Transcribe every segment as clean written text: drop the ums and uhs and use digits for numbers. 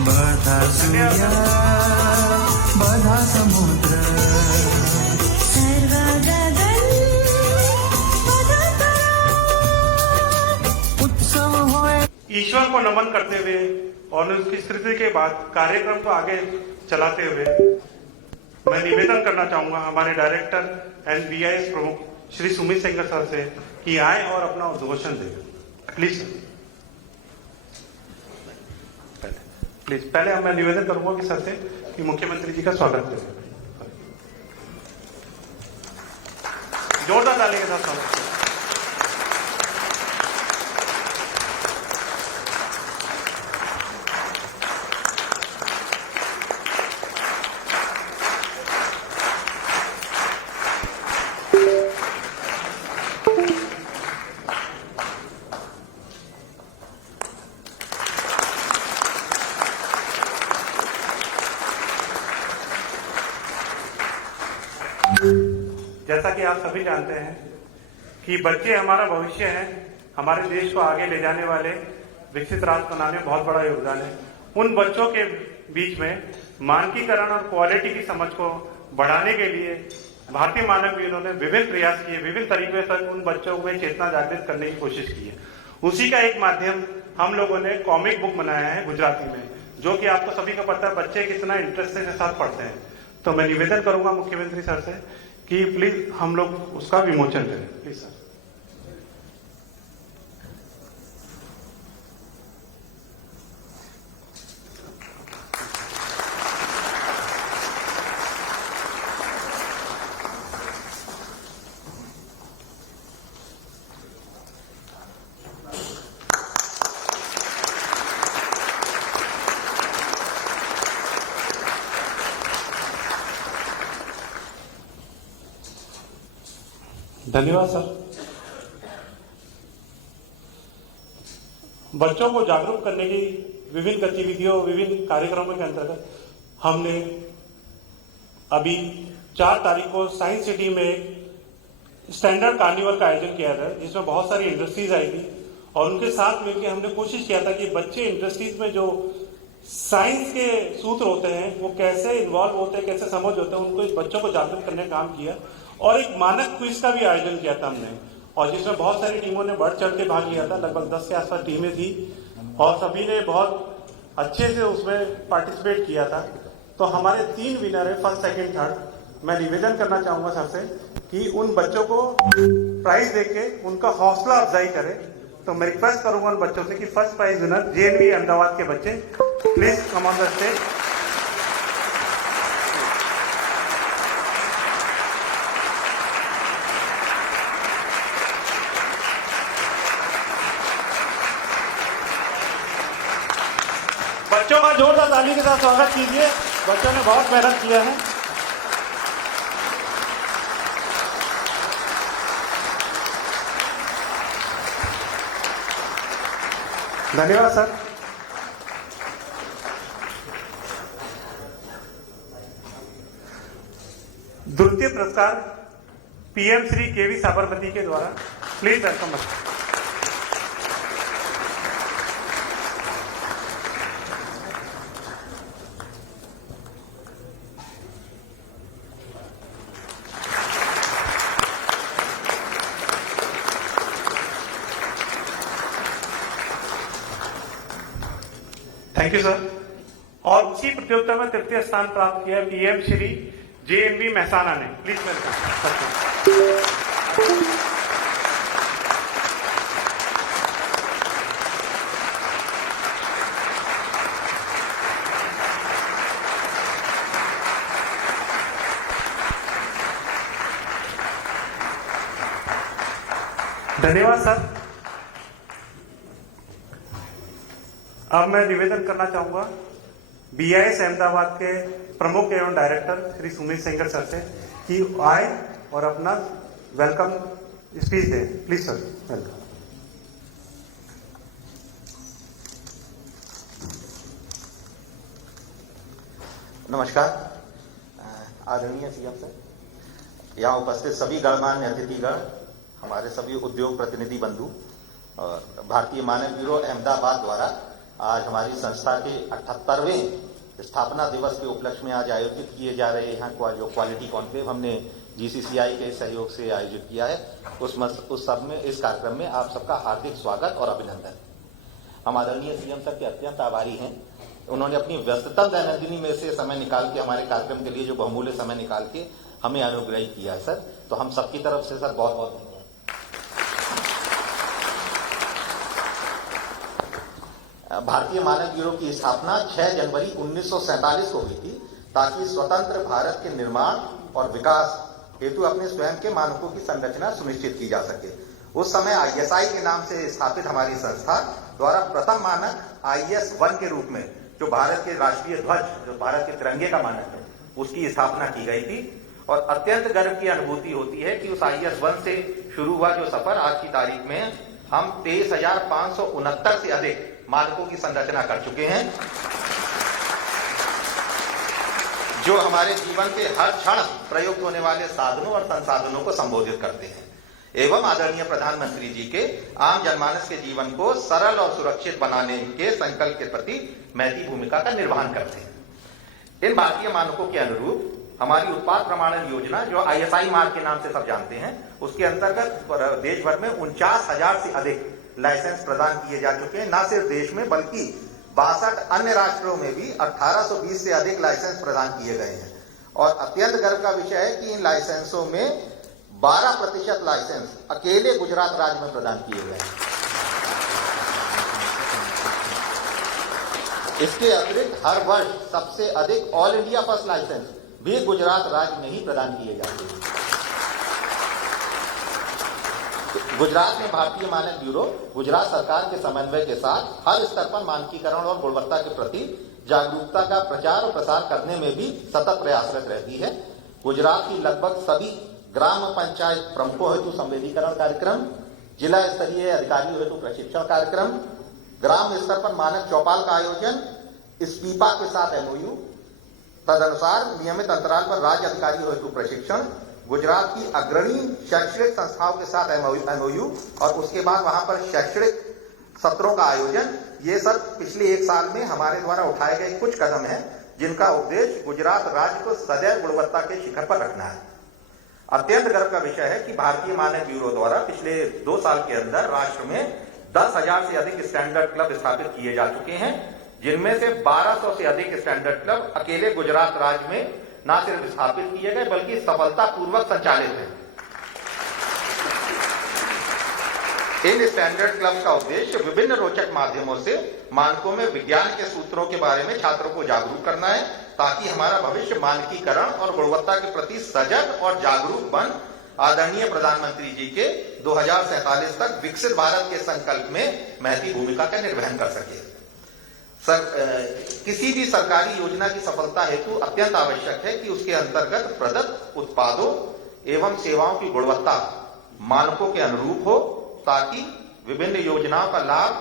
बधा सूर्य बधा समुद्र सर्व गगन बधा तराव उत्सव होए। ईश्वर को नमन करते हुए और उसकी स्तुति के बाद कार्यक्रम को आगे चलाते हुए मैं निवेदन करना चाहूंगा हमारे डायरेक्टर एंड बीआईएस प्रमुख श्री सुमित सेंगर सर से कि आए और अपना उद्घोषण दें। प्लीज पहले मैं निवेदन करूंगा कि सर से कि मुख्यमंत्री जी का स्वागत करें। जोरदार ताली के साथ स्वागत करें। जैसा कि आप सभी जानते हैं कि बच्चे हमारा भविष्य हैं, हमारे देश को आगे ले जाने वाले विकसित राष्ट्र बनाने में बहुत बड़ा योगदान है। उन बच्चों के बीच में मानकीकरण और क्वालिटी की समझ को बढ़ाने के लिए भारतीय मानक ब्यूरो ने विभिन्न प्रयास किए, विभिन्न तरीकों से उन बच्चों में चेतना जागृत करने की कोशिश की है। उसी का एक माध्यम हम लोगों ने कॉमिक बुक बनाया है गुजराती में, जो कि आपको सभी को पता है बच्चे कितना इंटरेस्ट के साथ पढ़ते हैं। तो मैं निवेदन करूंगा मुख्यमंत्री सर से कि प्लीज हम लोग उसका विमोचन करें। Please sir. धन्यवाद सर। बच्चों को जागरूक करने की विभिन्न गतिविधियों, विभिन्न कार्यक्रमों के अंतर्गत हमने अभी 4 तारीख को साइंस सिटी में स्टैंडर्ड कार्निवल का आयोजन किया था, जिसमें बहुत सारी इंडस्ट्रीज आई थी और उनके साथ मिलकर हमने कोशिश किया था कि बच्चे इंडस्ट्रीज में जो साइंस के सूत्र होते हैं वो कैसे इन्वॉल्व होते हैं, कैसे समझ होते हैं, उनको इस बच्चों को जागरूक करने का काम किया और एक मानक क्विज का भी आयोजन किया था हमने, और जिसमें बहुत सारी टीमों ने बढ़ चढ़ के भाग लिया था। लगभग 10 के आसपास टीमें थी और सभी ने बहुत अच्छे से उसमें पार्टिसिपेट किया था। तो हमारे 3 विनर है, फर्स्ट, सेकंड, थर्ड। मैं निवेदन करना चाहूंगा सर से कि उन बच्चों को प्राइज देके उनका हौसला अफजाई करें। तो मैं रिक्वेस्ट करूंगा उन बच्चों से कि first prize winner JNV Ahmedabad के बच्चे, please come on the stage. बच्चों का जोरदार ताली के साथ स्वागत कीजिए। बच्चों ने बहुत मेहनत किया है। धन्यवाद सर। द्वितीय पुरस्कार पीएम श्री केवी साबरमती के द्वारा, please welcome. Thank you sir. और उसी प्रतियोगिता में तृतीय स्थान प्राप्त किया पीएम श्री जेएनवी मेहसाना ने, प्लीज वेलकम। धन्यवाद सर। अब मैं निवेदन करना चाहूंगा बीआईएस अहमदाबाद के प्रमुख एवं डायरेक्टर श्री सुमित सेंगर सर से कि आए और अपना वेलकम स्पीच दें। Please sir, welcome. नमस्कार आदरणीय सीएम सर, यहाँ उपस्थित सभी गणमान्य अतिथिगण, हमारे सभी उद्योग प्रतिनिधि बंधु, भारतीय मानक ब्यूरो अहमदाबाद द्वारा आज हमारी संस्था के 78वें स्थापना दिवस के उपलक्ष्य में आज आयोजित किए जा रहे यहाँ जो क्वालिटी कॉन्क्लेव हमने GCCI के सहयोग से आयोजित किया है, उस सब में इस कार्यक्रम में आप सबका हार्दिक स्वागत और अभिनंदन। हम आदरणीय CM सर के अत्यंत आभारी हैं। उन्होंने अपनी व्यस्ततम दैनंदिनी में से समय निकाल के हमारे कार्यक्रम के लिए जो बहुमूल्य समय निकाल के हमें अनुग्रहित किया है सर, तो हम सबकी तरफ से सर बहुत बहुत धन्यवाद। भारतीय मानक ब्यूरो की स्थापना 6 जनवरी 1947 को हुई थी ताकि स्वतंत्र भारत के निर्माण और विकास हेतु अपने स्वयं के मानकों की संरचना सुनिश्चित की जा सके। उस समय ISI के नाम से स्थापित हमारी संस्था द्वारा प्रथम मानक IS 1 के रूप में जो भारत के राष्ट्रीय ध्वज, जो भारत के तिरंगे का मानक है, उसकी स्थापना की गई थी। और अत्यंत गर्व की अनुभूति होती है कि उस IS 1 से शुरू हुआ जो सफर आज की तारीख में हम 23,569 से अधिक मानकों की संरचना कर चुके हैं, जो हमारे जीवन के हर क्षण प्रयुक्त होने वाले साधनों और संसाधनों को संबोधित करते हैं एवं आदरणीय प्रधानमंत्री जी के आम जनमानस के जीवन को सरल और सुरक्षित बनाने के संकल्प के प्रति महती भूमिका का निर्वहन करते हैं। इन भारतीय मानकों के अनुरूप हमारी उत्पाद प्रमाणन योजना, जो ISI मार्क के नाम से सब जानते हैं, उसके अंतर्गत देश भर में 49,000 से अधिक लाइसेंस प्रदान किए जा चुके हैं। न सिर्फ देश में बल्कि 62 अन्य राष्ट्रों में भी 1820 से अधिक लाइसेंस प्रदान किए गए हैं। और अत्यंत गर्व का विषय है कि इन लाइसेंसों में 12% लाइसेंस अकेले गुजरात राज्य में प्रदान किए गए हैं। इसके अतिरिक्त हर वर्ष सबसे अधिक ऑल इंडिया फर्स्ट लाइसेंस भी गुजरात राज्य में ही प्रदान किए जाते हैं। गुजरात में भारतीय मानक ब्यूरो गुजरात सरकार के समन्वय के साथ हर स्तर पर मानकीकरण और गुणवत्ता के प्रति जागरूकता का प्रचार और प्रसार करने में भी सतत प्रयासरत रहती है। गुजरात की लगभग सभी ग्राम पंचायत प्रमुखों हेतु संवेदीकरण कार्यक्रम, जिला स्तरीय अधिकारियों हेतु प्रशिक्षण कार्यक्रम, ग्राम स्तर पर मानक चौपाल का आयोजन, स्पीपा के साथ MOU, तदनुसार नियमित अंतराल पर राज्य अधिकारियों हेतु प्रशिक्षण, गुजरात की अग्रणी शैक्षणिक संस्थाओं के साथ MOU और उसके बाद वहां पर शैक्षणिक सत्रों का आयोजन, ये सब पिछले 1 साल में हमारे द्वारा उठाए गए कुछ कदम हैं जिनका उद्देश्य गुजरात राज्य को सदैव गुणवत्ता के शिखर पर रखना है। अत्यंत गर्व का विषय है कि भारतीय मानक ब्यूरो द्वारा पिछले 2 साल के अंदर राष्ट्र में 10,000 से अधिक स्टैंडर्ड क्लब स्थापित किए जा चुके हैं, जिनमें से 1200 से अधिक स्टैंडर्ड क्लब अकेले गुजरात राज्य में न सिर्फ स्थापित किए गए बल्कि सफलतापूर्वक संचालित हैं। इन स्टैंडर्ड क्लब का उद्देश्य विभिन्न रोचक माध्यमों से मानकों में विज्ञान के सूत्रों के बारे में छात्रों को जागरूक करना है, ताकि हमारा भविष्य मानकीकरण और गुणवत्ता के प्रति सजग और जागरूक बन आदरणीय प्रधानमंत्री जी के 2047 तक विकसित भारत के संकल्प में महती भूमिका का निर्वहन कर सके। किसी भी सरकारी योजना की सफलता हेतु अत्यंत आवश्यक है कि उसके अंतर्गत प्रदत्त उत्पादों एवं सेवाओं की गुणवत्ता मानकों के अनुरूप हो, ताकि विभिन्न योजनाओं का लाभ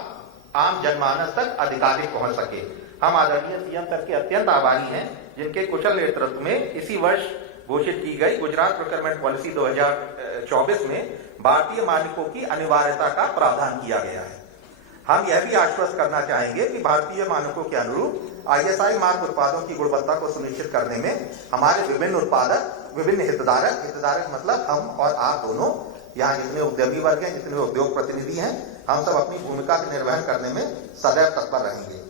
आम जनमानस तक अधिकाधिक पहुंच सके। हम आदरणीय CM सर के अत्यंत आभारी हैं, जिनके कुशल नेतृत्व में इसी वर्ष घोषित की गई गुजरात प्रोक्योरमेंट पॉलिसी 2024 में भारतीय मानकों की अनिवार्यता का प्रावधान किया गया है। हम यह भी आश्वस्त करना चाहेंगे कि भारतीय मानकों के अनुरूप ISI मार्क उत्पादों की गुणवत्ता को सुनिश्चित करने में हमारे विभिन्न उत्पादक, विभिन्न हितधारक मतलब हम और आप दोनों, यहाँ जितने उद्यमी वर्ग हैं, जितने उद्योग प्रतिनिधि हैं, हम सब अपनी भूमिका का निर्वहन करने में सदैव तत्पर रहेंगे।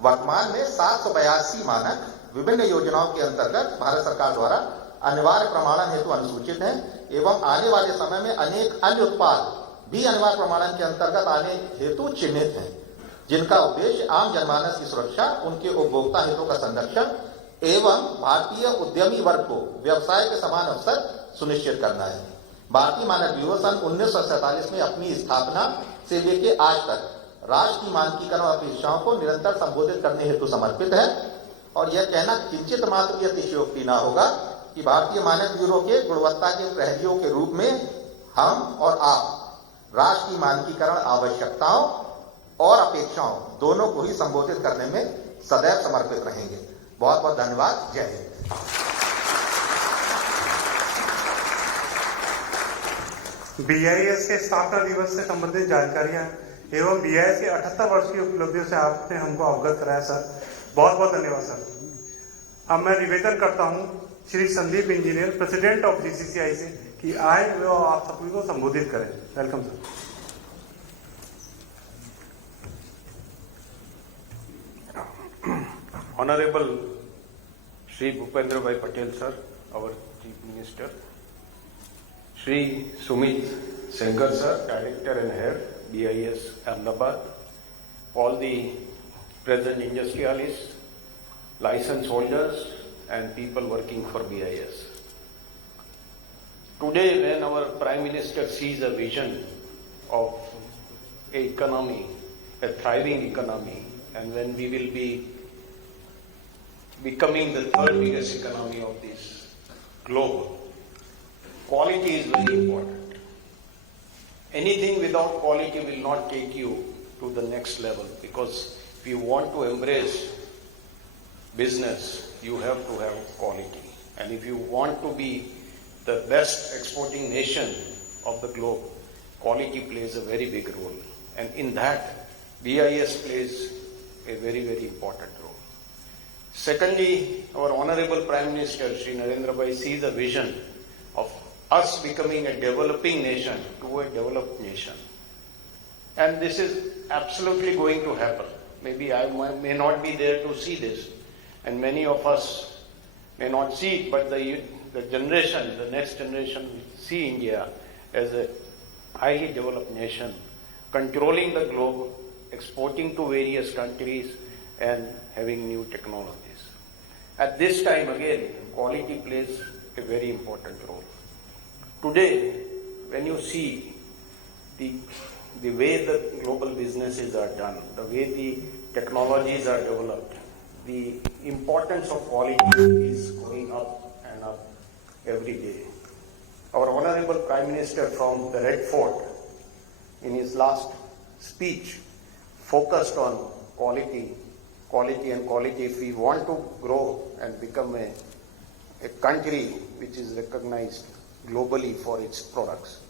वर्तमान में 782 मानक विभिन्न योजनाओं के अंतर्गत भारत सरकार द्वारा अनिवार्य प्रमाणन हेतु अनुसूचित हैं एवं आने वाले समय में अनेक अन्य उत्पाद भी अनिवार्य प्रमाणन के अंतर्गत आने हेतु चिन्हित हैं, जिनका उद्देश्य आम जनमानस की सुरक्षा, उनके उपभोक्ता हितों का संरक्षण एवं भारतीय उद्यमी वर्ग को व्यवसाय के समान अवसर सुनिश्चित करना है। भारतीय मानक ब्यूरो सन 1947 में अपनी स्थापना से लेकर आज तक राष्ट्र की मानकीकरण अपेक्षाओं को निरंतर संबोधित करने हेतु समर्पित है। और यह कहना किंचित मात्र भी अतिशयोक्ति न होगा कि भारतीय मानक ब्यूरो के गुणवत्ता के प्रहरियों के रूप में हम और आप राष्ट्र की मानकीकरण आवश्यकताओं और अपेक्षाओं दोनों को ही संबोधित करने में सदैव समर्पित रहेंगे। बहुत बहुत धन्यवाद। जय हिंद। BIS के स्थापना दिवस से संबंधित जानकारियां एवं BIS के 78 वर्ष की उपलब्धियों से आपने हमको अवगत कराया सर, बहुत बहुत धन्यवाद सर। अब मैं निवेदन करता हूं Shri Sandeep engineer, president of GCCI से, कि आए वो आप सभी को संबोधित करें। Welcome sir. Honorable Shri Bhupendra Bhai Patel sir, our Chief Minister, Shri Sumit Sengar sir, Director and Head BIS Ahmedabad, all the present industrialists, license holders and people working for BIS. Today when our Prime Minister sees a vision of a economy, a thriving economy, and when we will be becoming the third biggest economy of this globe, quality is very important. Anything without quality will not take you to the next level, because if you want to embrace business, you have to have quality. And if you want to be the best exporting nation of the globe, quality plays a very big role. And in that, BIS plays a very, very important role. Secondly, our Honorable Prime Minister, Shri Narendra Bhai, sees a vision of us becoming a developing nation to a developed nation. And this is absolutely going to happen. Maybe I may not be there to see this, and many of us may not see it, but the generation, the next generation will see India as a highly developed nation, controlling the globe, exporting to various countries, and having new technologies. At this time, again, quality plays a very important role. Today, when you see the way the global businesses are done, the way the technologies are developed, the importance of quality is going up and up every day. Our Honorable Prime Minister from the Red Fort, in his last speech, focused on quality. If we want to grow and become a country which is recognized globally for its products.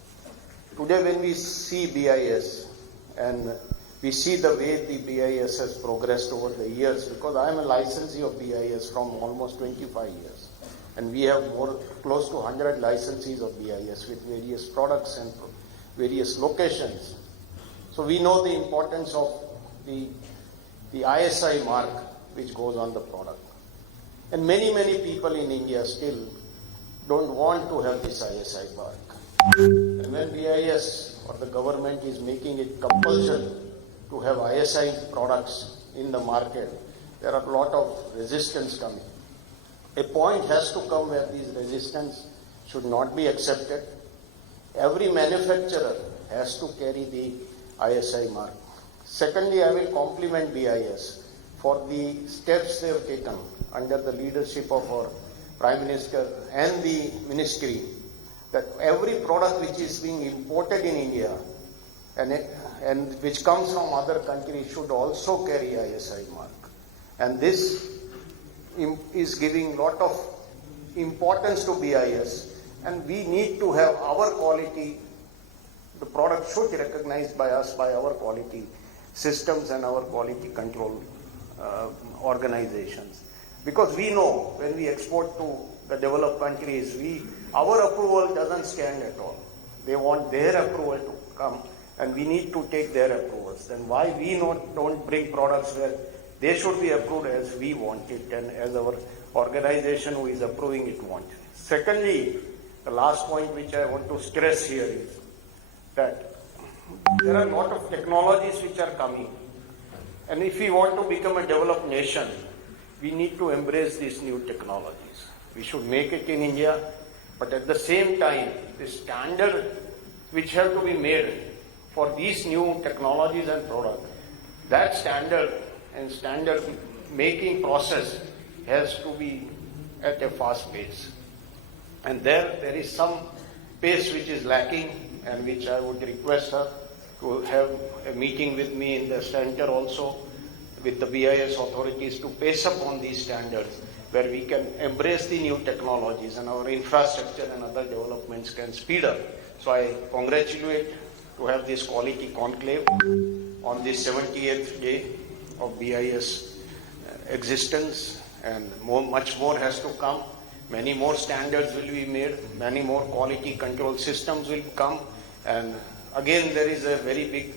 Today when we see BIS and we see the way the BIS has progressed over the years, because I am a licensee of BIS from almost 25 years, and we have close to 100 licensees of BIS with various products and various locations. So we know the importance of the ISI mark which goes on the product. And many people in India still don't want to have this ISI mark. And when BIS or the government is making it compulsion to have ISI products in the market, there are a lot of resistance coming. A point has to come where these resistance should not be accepted. Every manufacturer has to carry the ISI mark. Secondly, I will compliment BIS for the steps they have taken under the leadership of our Prime Minister and the Ministry, that every product which is being imported in India and which comes from other countries should also carry ISI mark. And this is giving lot of importance to BIS, and we need to have our quality. The product should be recognized by us by our quality systems and our quality control organizations. Because we know when we export to the developed countries, our approval doesn't stand at all. They want their approval to come, and we need to take their approvals. Then why we don't bring products where they should be approved as we want it and as our organization who is approving it wants. Secondly, the last point which I want to stress here is that there are a lot of technologies which are coming, and if we want to become a developed nation, we need to embrace these new technologies. We should make it in India, but at the same time, the standard which have to be made for these new technologies and products, that standard and standard making process has to be at a fast pace. And there is some pace which is lacking, and which I would request her to have a meeting with me in the center also, with the BIS authorities, to pace up on these standards where we can embrace the new technologies and our infrastructure and other developments can speed up. So I congratulate to have this quality conclave. on this 70th day of BIS existence, and much more has to come. Many more standards will be made, many more quality control systems will come, and again there is a very big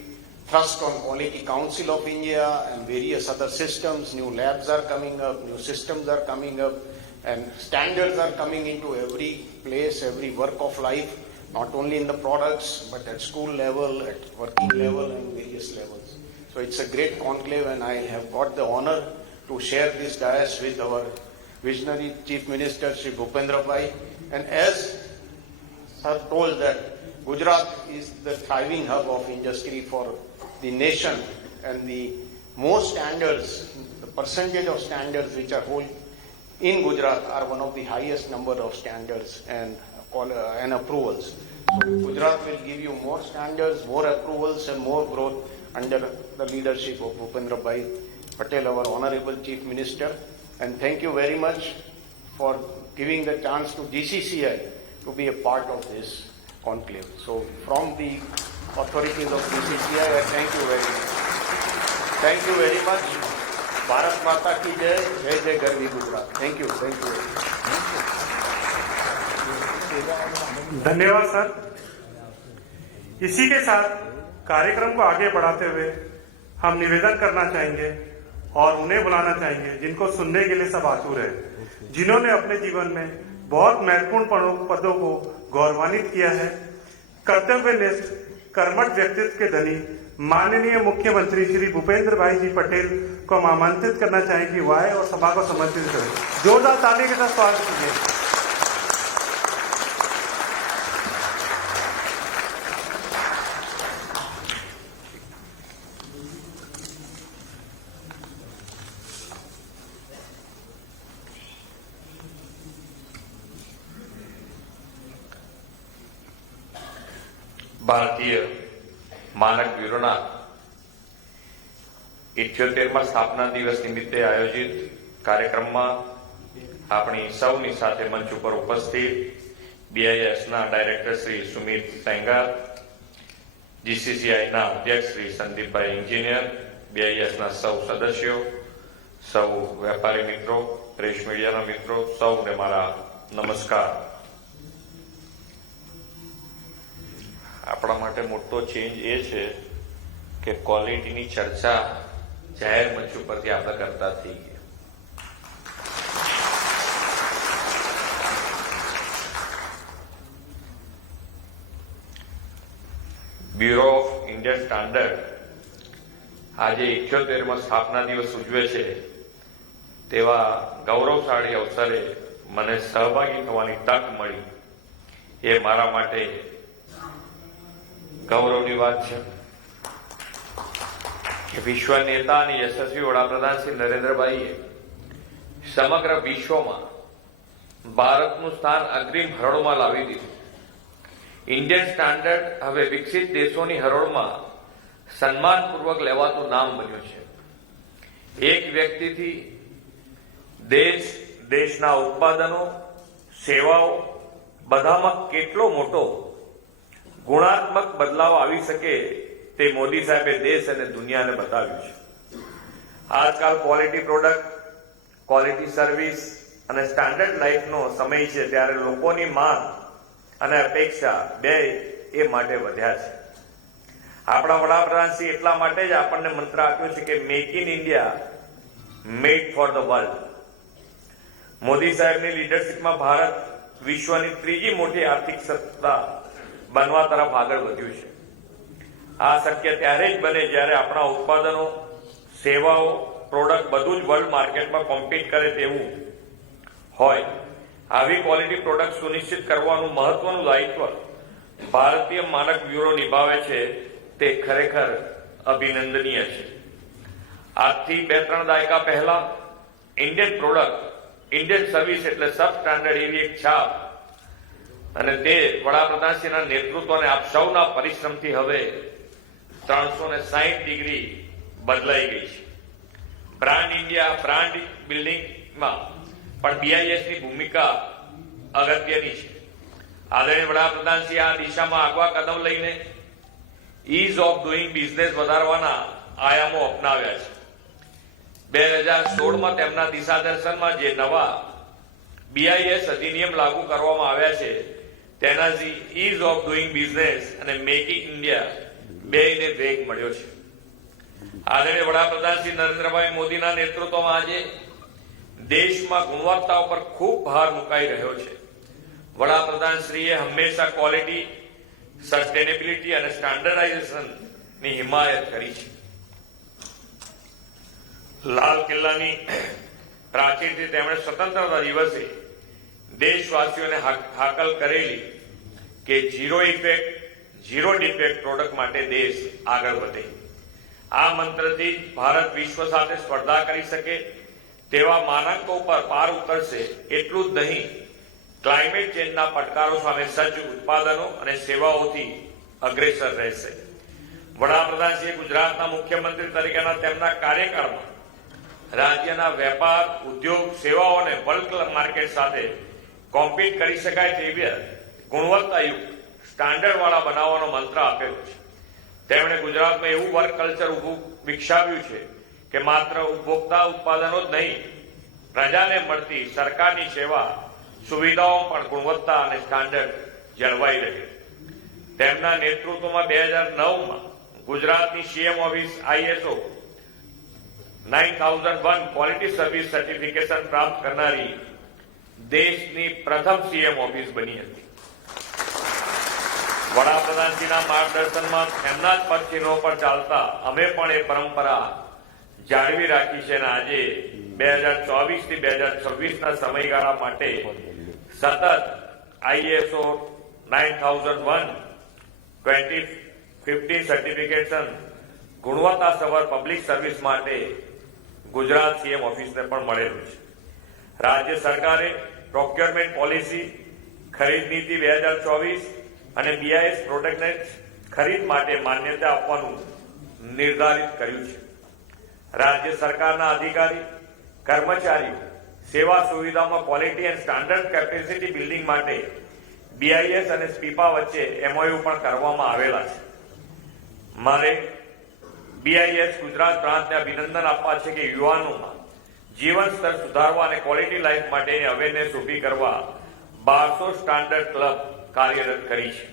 thrust on Quality Council of India and various other systems. New labs are coming up, new systems are coming up, and standards are coming into every place, every work of life, not only in the products, but at school level, at working level, and various levels. So it's a great conclave, and I have got the honor to share this dais with our visionary Chief Minister, Shri Bhupendra Bhai. And as sir told that Gujarat is the thriving hub of industry for the nation, and the most standards, the percentage of standards which are held in Gujarat are one of the highest number of standards and approvals. So Gujarat will give you more standards, more approvals, and more growth under the leadership of Bhupendra Bhai Patel, our Honorable Chief Minister. And thank you very much for giving the chance to GCCI to be a part of this conclave. So from the authorities of GCCI, I thank you very much. Thank you very much. Bharat Mata ki jai, jai jai Garvi Gujarat. Thank you. Thank you. धन्यवाद sir. इसी के साथ कार्यक्रम को आगे बढ़ाते हुए हम निवेदन करना चाहेंगे और उन्हें बुलाना चाहेंगे जिनको सुनने के लिए सब आतुर है, जिन्होंने अपने जीवन में बहुत महत्वपूर्ण पदों को गौरवान्वित किया है। कर्तव्यनिष्ठ कर्मठ व्यक्तित्व के धनी माननीय मुख्यमंत्री श्री भूपेंद्र भाई जी पटेल को हम आमंत्रित करना चाहेंगे वो आए और सभा को समर्पित करें। जोरदार ताली के साथ स्वागत कीजिए। ભારતીય માનક બ્યુરોના 78મા સ્થાપના દિવસ નિમિત્તે આયોજિત કાર્યક્રમમાં આપણી સૌની સાથે મંચ ઉપર ઉપસ્થિત બીઆઈએસના ડાયરેક્ટર શ્રી સુમિત સેંગાર, જીસીસીઆઈના અધ્યક્ષ શ્રી સંદીપભાઈ એન્જિનિયર, બીઆઈએસના સૌ સદસ્યો, સૌ વેપારી મિત્રો, પ્રેસ મીડિયાના મિત્રો, સૌને મારા નમસ્કાર। આપણા માટે મોટો ચેન્જ એ છે કે ક્વોલિટીની ચર્ચા જાહેર મંચ ઉપરથી આપણે કરતા થઈ ગયા। બ્યુરો ઓફ ઇન્ડિયન સ્ટાન્ડર્ડ આજે 78મા સ્થાપના દિવસ ઉજવે છે, તેવા ગૌરવશાળી અવસરે મને સહભાગી થવાની તક મળી, એ મારા માટે ગૌરવની વાત છે કે વિશ્વ નેતા અને યશસ્વી વડાપ્રધાન શ્રી નરેન્દ્રભાઈએ સમગ્ર વિશ્વમાં ભારતનું સ્થાન અગ્રીમ હરોળમાં લાવી દીધું। ઇન્ડિયન સ્ટાન્ડર્ડ હવે વિકસિત દેશોની હરોળમાં સન્માનપૂર્વક લેવાતું નામ બન્યું છે। એક વ્યક્તિથી દેશના ઉત્પાદનો, સેવાઓ બધામાં કેટલો મોટો ગુણાત્મક બદલાવ આવી શકે તે મોદી સાહેબે દેશ અને દુનિયાને બતાવ્યું છે। આજકાલ ક્વોલિટી પ્રોડક્ટ, ક્વોલિટી સર્વિસ અને સ્ટાન્ડર્ડ લાઈફનો સમય છે, ત્યારે લોકોની માંગ અને અપેક્ષા બે એ માટે વધ્યા છે। આપણા વડાપ્રધાનશ્રી એટલા માટે જ આપણને મંત્ર આપ્યો છે કે make in India, made for the world. Modi સાહેબની લીડરશીપમાં ભારત વિશ્વની ત્રીજી મોટી આર્થિક સત્તા બનવા તરફ આગળ વધ્યું છે। આ શક્ય ત્યારે જ બને જ્યારે આપણા ઉત્પાદનો, સેવાઓ, પ્રોડક્ટ બધું જ વર્લ્ડ માર્કેટમાં કોમ્પીટ કરે તેવું હોય। આવી ક્વોલિટી પ્રોડક્ટ સુનિશ્ચિત કરવાનું મહત્વનું દાયિત્વ ભારતીય માનક બ્યુરો નિભાવે છે, તે ખરેખર અભિનંદનીય છે। આજથી 2-3 દાયકા પહેલા ઇન્ડિયન પ્રોડક્ટ, ઇન્ડિયન સર્વિસ એટલે સબ સ્ટાન્ડર્ડ એવી એક છાપ, અને તે વડાપ્રધાનશ્રીના નેતૃત્વ અને આપ સૌના પરિશ્રમથી હવે 360 ડિગ્રી બદલાઈ ગઈ છે। બ્રાન્ડ ઇન્ડિયા, બ્રાન્ડ બિલ્ડિંગમાં પણ બીઆઈએસની ભૂમિકા અગત્યની છે। આદરણીય વડાપ્રધાનશ્રી આ દિશામાં આગવા કદમ લઈને ઇઝ ઓફ ડુઈંગ બિઝનેસ વધારવાના આયામો અપનાવ્યા છે. 2016માં તેમના દિશાદર્શનમાં જે નવા BIS અધિનિયમ લાગુ કરવામાં આવ્યા છે તેનાથી ઇઝ ઓફ ડુઈંગ બિઝનેસ અને મેકિંગ ઇન્ડિયા બેયને વેગ મળ્યો છે. આદરણીય વડાપ્રધાન શ્રી નરેન્દ્રભાઈ મોદીના નેતૃત્વમાં આજે દેશમાં ગુણવત્તા ઉપર ખૂબ ભાર મુકાઈ રહ્યો છે. વડાપ્રધાન શ્રીએ હંમેશા ક્વોલિટી, સસ્ટેનેબિલિટી અને સ્ટાન્ડર્ડાઇઝેશનની હિમાયત કરી છે. લાલ કિલ્લાની પ્રાચીરથી તેમણે સ્વતંત્રતા દિવસે દેશવાસીઓને હાકલ કરેલી કે zero effect, zero defect product માટે દેશ આગળ વધે. આ મંત્રથી ભારત વિશ્વ સાથે સ્પર્ધા કરી શકે તેવા માનકો પર પાર ઉતરશે. એટલું જ નહીં, ક્લાઇમેટ ચેન્જના પડકારો સામે સજ્જ ઉત્પાદનો અને સેવાઓથી અગ્રેસર રહેશે. વડાપ્રધાનશ્રીએ ગુજરાતના મુખ્યમંત્રી તરીકેના તેમના કાર્યકાળમાં રાજ્યના વેપાર, ઉદ્યોગ, સેવાઓ અને બલ્ક માર્કેટ સાથે કોમ્પીટ કરી શકાય તેવી ગુણવત્તાયુક્ત સ્ટાન્ડર્ડવાળા બનાવવાનો મંત્ર આપેલો છે. તેમણે ગુજરાતમાં એવું વર્ક કલ્ચર વિકસાવ્યું છે કે માત્ર ઉપભોક્તા ઉત્પાદનો જ નહીં, પ્રજાને મળતી સરકારની સેવા સુવિધાઓ પણ ગુણવત્તા અને સ્ટાન્ડર્ડ જળવાઈ રહે. તેમના નેતૃત્વમાં 2009માં ગુજરાતની CM office ISO 9001 quality service certification પ્રાપ્ત કરનારી દેશની પ્રથમ CM ઓફિસ બની હતી. વડાપ્રધાનજીના માર્ગદર્શનમાં તેમના જ પગચિહ્નો પર ચાલતા અમે પણ એ પરંપરા જાળવી રાખી છે અને આજે 2024 થી 2026ના સમયગાળા માટે સતત ISO 9001 2015 સર્ટિફિકેશન ગુણવત્તાસભર પબ્લિક સર્વિસ માટે ગુજરાત CM ઓફિસને પણ મળેલું છે. રાજ્ય સરકારે પ્રોક્યોરમેન્ટ પોલિસી, ખરીદ નીતિ 2024 અને BIS પ્રોડક્ટને ખરીદ માટે માન્યતા આપવાનું નિર્ધારિત કર્યું છે. રાજ્ય સરકારના અધિકારી, કર્મચારીઓ સેવા સુવિધામાં quality and standard capacity building માટે BIS અને સ્પીપા વચ્ચે MOU પણ કરવામાં આવેલા છે. મારે BIS ગુજરાત પ્રાંતને અભિનંદન આપવા છે કે યુવાનોમાં જીવન સ્તર સુધારવા અને ક્વોલિટી લાઈફ માટેની અવેરનેસ ઊભી કરવા 1200 સ્ટાન્ડર્ડ ક્લબ કાર્યરત કરી છે.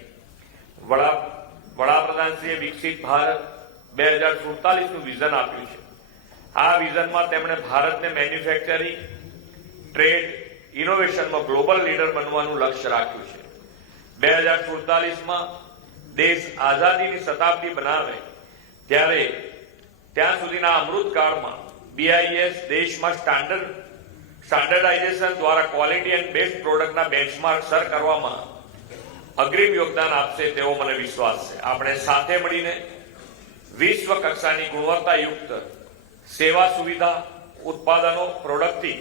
વડાપ્રધાનશ્રીએ વિકસિત ભારત 2047નું વિઝન આપ્યું છે. આ વિઝનમાં તેમણે ભારતને મેન્યુફેક્ચરિંગ, ટ્રેડ, ઇનોવેશનમાં ગ્લોબલ લીડર બનવાનું લક્ષ્ય રાખ્યું છે. 2047માં દેશ આઝાદીની શતાબ્દી બનાવે ત્યાં સુધીના અમૃતકાળમાં BIS દેશમાં સ્ટાન્ડર્ડાઇઝેશન દ્વારા ક્વોલિટી એન્ડ બેસ્ટ પ્રોડક્ટના બેન્ચમાર્ક સર કરવામાં અગ્રીમ યોગદાન આપશે તેવો મને વિશ્વાસ છે. આપણે સાથે મળીને વિશ્વ કક્ષાની ગુણવત્તાયુક્ત સેવા સુવિધા, ઉત્પાદનો, પ્રોડક્ટથી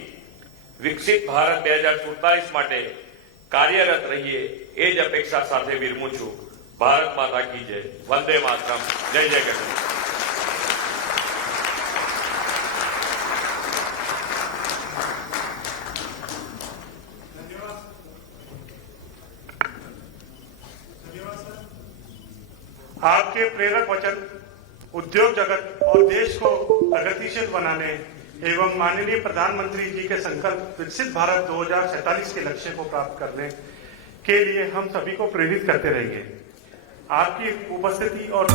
વિકસિત ભારત 2047 માટે કાર્યરત રહીએ એ જ અપેક્ષા સાથે વિરમું છું. ભારત માતા કી જય. વંદે માતરમ. જય જય ગણેશ. आपके प्रेरक वचन उद्योग जगत और देश को प्रगतिशील बनाने एवं माननीय प्रधानमंत्री जी के संकल्प विकसित भारत 2047 के लक्ष्य को प्राप्त करने के लिए हम सभी को प्रेरित करते रहेंगे. आपकी उपस्थिति और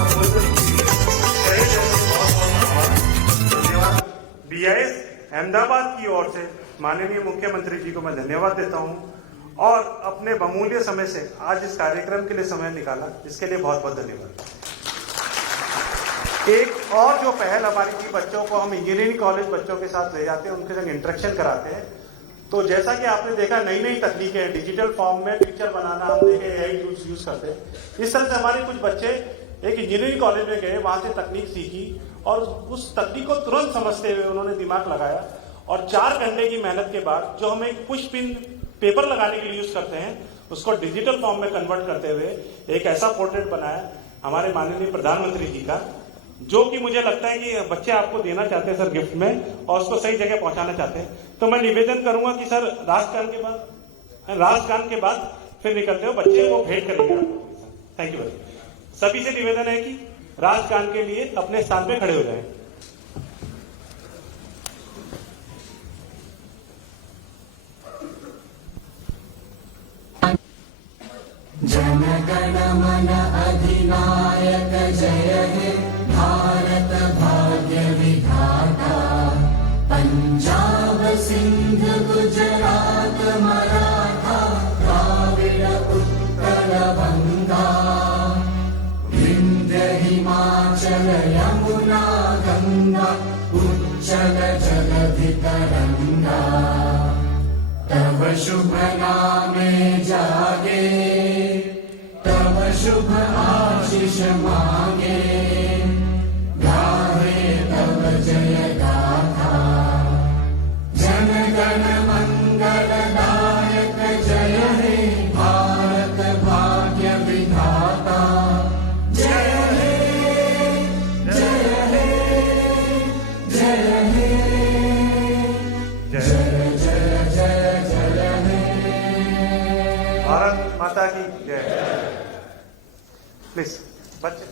BIS अहमदाबाद की ओर से माननीय मुख्यमंत्री जी को मैं धन्यवाद देता हूं और अपने बहुमूल्य समय से आज इस कार्यक्रम के लिए समय निकाला, इसके लिए बहुत बहुत धन्यवाद. एक और जो पहल हमारी थी, बच्चों को हम इंजीनियरिंग कॉलेज बच्चों के साथ ले जाते हैं, उनके संग इंटरेक्शन कराते हैं. तो जैसा कि आपने देखा नई नई तकनीकें, डिजिटल फॉर्म में पिक्चर बनाना हम देखे AI टूल्स यूज करते हैं. इस तरह से हमारे कुछ बच्चे एक इंजीनियरिंग कॉलेज में गए, वहां से तकनीक सीखी और उस तकनीक को तुरंत समझते हुए उन्होंने दिमाग लगाया और 4 घंटे की मेहनत के बाद जो हम एक पुश पिन पेपर लगाने के लिए यूज करते हैं उसको डिजिटल फॉर्म में कन्वर्ट करते हुए एक ऐसा पोर्ट्रेट बनाया हमारे माननीय प्रधानमंत्री जी का, जो कि मुझे लगता है कि बच्चे आपको देना चाहते हैं सर गिफ्ट में और उसको सही जगह पहुंचाना चाहते हैं. तो मैं निवेदन करूंगा कि सर राष्ट्रगान के बाद फिर निकलते हो बच्चे को भेंट करेंगे. Thank you. सभी से निवेदन है कि राजकारण के लिए अपने स्थान पे खड़े हो जाएं। जन गण मन अधिनायक जय हे भारत भाग्य विधाता। पंजाब सिंध गुजरात मराठा द्राविड़ उत्कल बंगा। विंध्य हिमाचल यमुना गंगा उच्चल जलधि तरंगा। तव शुभ नामे जागे तव शुभ आशीष मांगे। गाहे तव जय गाथा जन गण मंगल दायक जय हे भारत भाग्य विधाता। जय हे जय हे जय हे जय जय जय जय हे। भारत माता की जय। प्लीज बच्चे